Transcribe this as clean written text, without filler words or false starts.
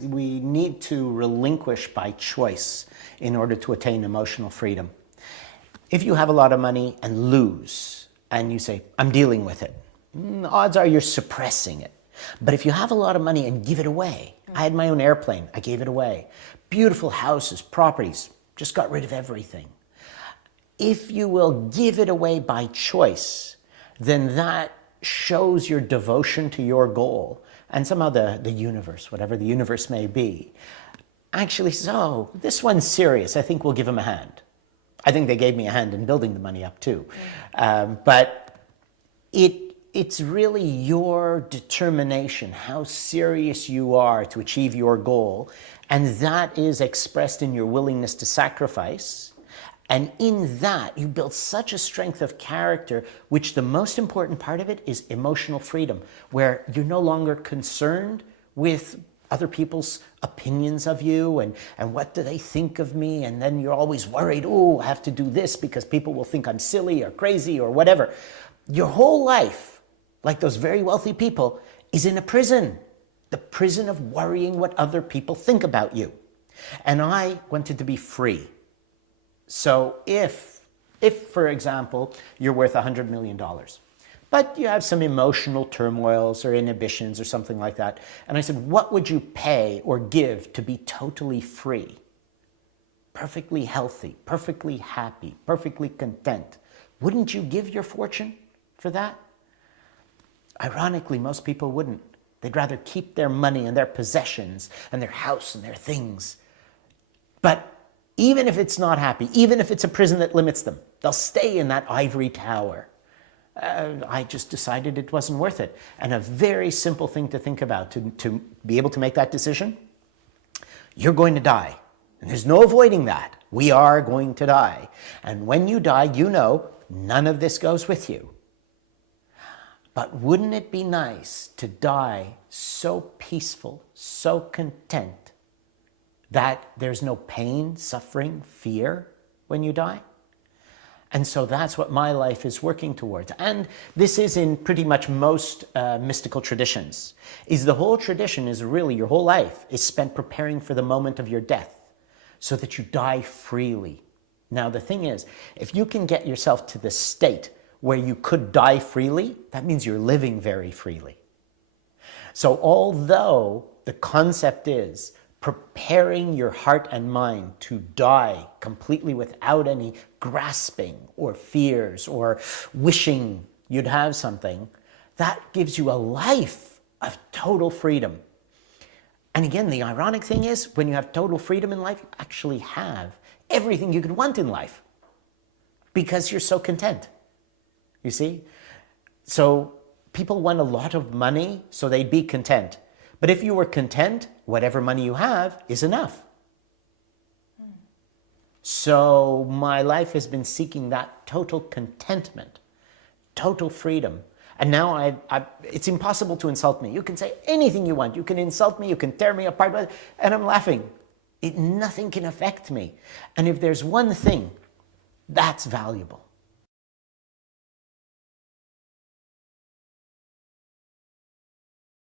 We need to relinquish by choice in order to attain emotional freedom. If you have a lot of money and lose, and you say, I'm dealing with it, odds are you're suppressing it. But if you have a lot of money and give it away, I had my own airplane, I gave it away. Beautiful houses, properties, just got rid of everything. If you will give it away by choice, then that shows your devotion to your goal. And somehow the universe, whatever the universe may be, actually says, oh, this one's serious, I think we'll give him a hand. I think they gave me a hand in building the money up too. But it's really your determination, how serious you are to achieve your goal, and that is expressed in your willingness to sacrifice. And in that, you build such a strength of character, which the most important part of it is emotional freedom, where you're no longer concerned with other people's opinions of you and what do they think of me, and then you're always worried, oh, I have to do this because people will think I'm silly or crazy or whatever. Your whole life, like those very wealthy people, is in a prison, the prison of worrying what other people think about you. And I wanted to be free. So if, for example, you're worth $100 million, but you have some emotional turmoils or inhibitions or something like that, and I said, what would you pay or give to be totally free, perfectly healthy, perfectly happy, perfectly content? Wouldn't you give your fortune for that? Ironically, most people wouldn't. They'd rather keep their money and their possessions and their house and their things. But even if it's not happy, even if it's a prison that limits them, they'll stay in that ivory tower. I just decided it wasn't worth it. And a very simple thing to think about to be able to make that decision, you're going to die. And there's no avoiding that. We are going to die. And when you die, you know none of this goes with you. But wouldn't it be nice to die so peaceful, so content, that there's no pain, suffering, fear when you die? And so that's what my life is working towards. And this is in pretty much most mystical traditions. The whole tradition is really, your whole life is spent preparing for the moment of your death so that you die freely. Now the thing is, if you can get yourself to the state where you could die freely, that means you're living very freely. So although the concept is preparing your heart and mind to die completely without any grasping or fears or wishing you'd have something, that gives you a life of total freedom. And again, the ironic thing is, when you have total freedom in life, you actually have everything you could want in life because you're so content. You see? So people want a lot of money so they'd be content. But if you were content, whatever money you have is enough. So my life has been seeking that total contentment, total freedom. And now it's impossible to insult me. You can say anything you want. You can insult me, you can tear me apart, and I'm laughing. Nothing can affect me. And if there's one thing that's valuable,